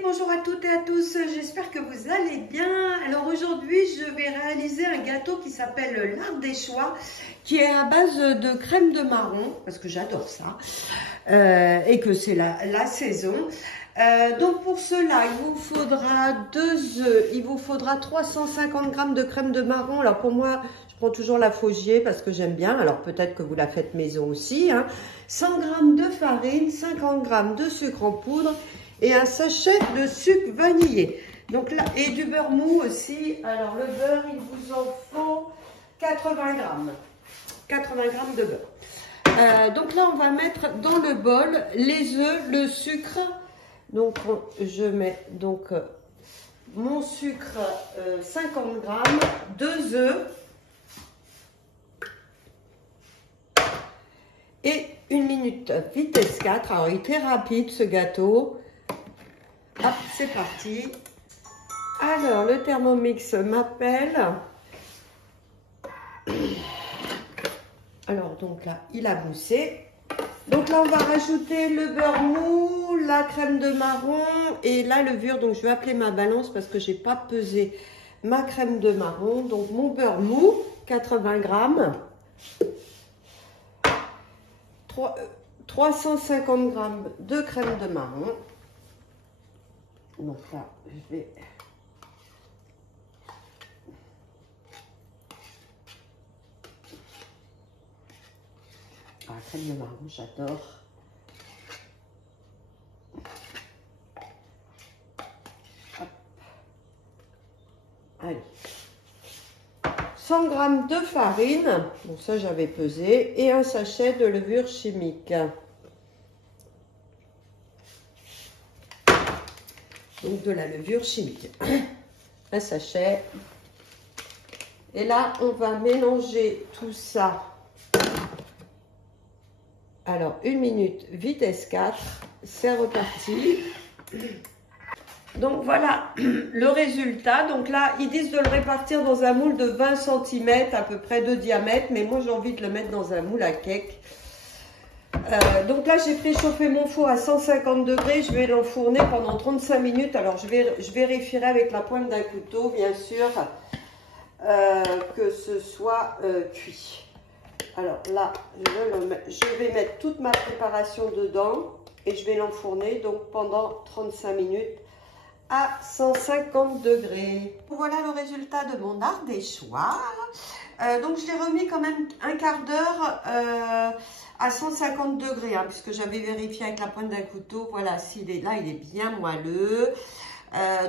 Bonjour à toutes et à tous, j'espère que vous allez bien. Alors aujourd'hui je vais réaliser un gâteau qui s'appelle l'Ardéchois, qui est à base de crème de marron, parce que j'adore ça, et que c'est la saison. Donc pour cela il vous faudra 2 œufs, il vous faudra 350 g de crème de marron. Alors pour moi je prends toujours la Faugier parce que j'aime bien, alors peut-être que vous la faites maison aussi, hein. 100 g de farine, 50 g de sucre en poudre et un sachet de sucre vanillé. Donc là, et du beurre mou aussi. Alors le beurre, il vous en faut 80 g. 80 g de beurre. Donc là, on va mettre dans le bol les œufs, le sucre. Donc je mets donc mon sucre 50 g, 2 œufs et 1 minute vitesse 4. Alors il est très rapide ce gâteau. Hop, c'est parti. Alors, le Thermomix m'appelle. Alors, donc là, il a moussé. Donc là, on va rajouter le beurre mou, la crème de marron et la levure. Donc, je vais appeler ma balance parce que j'ai pas pesé ma crème de marron. Donc, mon beurre mou, 80 g. 350 g de crème de marron. Donc là, je vais la crème de marron, j'adore. Allez. 100 g de farine, bon ça j'avais pesé, et un sachet de levure chimique. Donc de la levure chimique. Un sachet. Et là, on va mélanger tout ça. Alors, 1 minute, vitesse 4. C'est reparti. Donc voilà le résultat. Donc là, ils disent de le répartir dans un moule de 20 cm à peu près de diamètre. Mais moi, j'ai envie de le mettre dans un moule à cake. Donc là, j'ai fait chauffer mon four à 150 degrés. Je vais l'enfourner pendant 35 minutes. Alors, je vérifierai avec la pointe d'un couteau, bien sûr, que ce soit cuit. Alors là, je vais mettre toute ma préparation dedans et je vais l'enfourner donc pendant 35 minutes à 150 degrés. Voilà le résultat de mon Ardéchois. Donc je l'ai remis quand même un quart d'heure à 150 degrés, hein, puisque j'avais vérifié avec la pointe d'un couteau. Voilà, s'il est là, il est bien moelleux.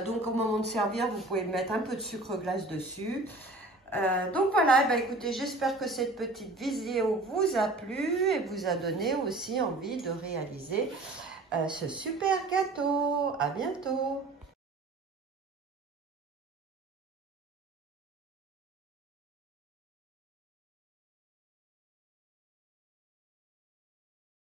Donc au moment de servir, vous pouvez mettre un peu de sucre glace dessus. Donc voilà, bah, écoutez, j'espère que cette petite vidéo vous a plu et vous a donné aussi envie de réaliser ce super gâteau. À bientôt!